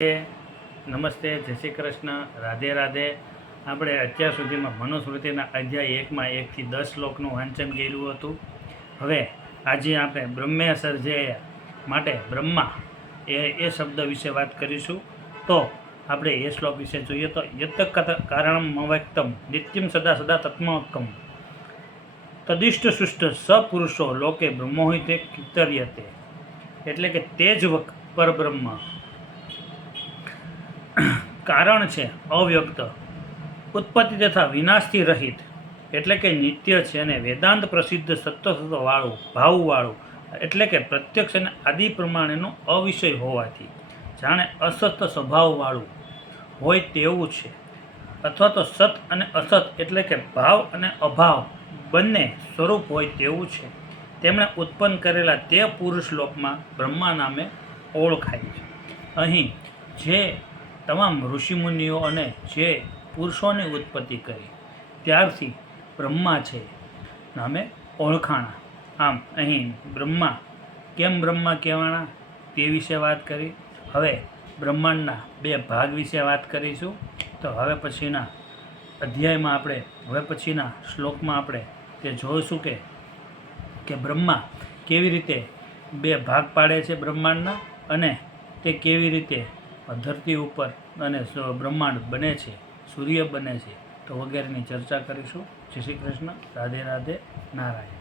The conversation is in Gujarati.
નમસ્તે, જય શ્રી કૃષ્ણ, રાધે રાધે. આપણે અત્યાર સુધીમાં મનુસ્મૃતિના અધ્યાય 1માં 1 થી 10 શ્લોકનું વાંચન કર્યું હતું. હવે આજે આપણે બ્રહ્મે સર્જેય માટે બ્રહ્મા એ શબ્દ વિશે વાત કરીશું. તો આપણે એ શ્લોક વિશે જોઈએ તો યત કારણમ અવ્યક્તમ નિત્યમ સદા સદા તત્મકમ તદિષ્ટ સુષ્ટ સપુરુષો લોકે બ્રહ્મોહિતે કિતર્યતે. એટલે કે તે જ પરબ્રહ્મ કારણ છે, અવ્યક્ત, ઉત્પત્તિ તથા વિનાશથી રહિત, એટલે કે નિત્ય છે અને વેદાંત પ્રસિદ્ધ સત્વવાળું ભાવવાળું, એટલે કે પ્રત્યક્ષ અને આદિ પ્રમાણેનું અવિષય હોવાથી જાણે અસત સ્વભાવવાળું હોય તેવું છે. અથવા તો સત અને અસત એટલે કે ભાવ અને અભાવ બંને સ્વરૂપ હોય તેવું છે. તેમણે ઉત્પન્ન કરેલા તે પુરુષ લોકમાં બ્રહ્મા નામે ઓળખાય છે. અહીં જે તમામ ઋષિમુનિઓ અને જે પુરુષોની ઉત્પત્તિ કરી ત્યારથી બ્રહ્મા છે નામે ઓળખાણા. આમ અહીં બ્રહ્મા કેમ બ્રહ્મા કહેવાના તે વિશે વાત કરી. હવે બ્રહ્માંડના 2 ભાગ વિશે વાત કરીશું. તો હવે પછીના અધ્યાયમાં હવે પછીના શ્લોકમાં આપણે તે જોઈશું કે બ્રહ્મા કેવી રીતે 2 ભાગ પાડે છે બ્રહ્માંડના, અને તે કેવી રીતે ધરતી ઉપર અને બ્રહ્માંડ બને છે, સૂર્ય બને છે, તો વગેરેની ચર્ચા કરીશું. જય શ્રી કૃષ્ણ, રાધે રાધે, નારાયણ.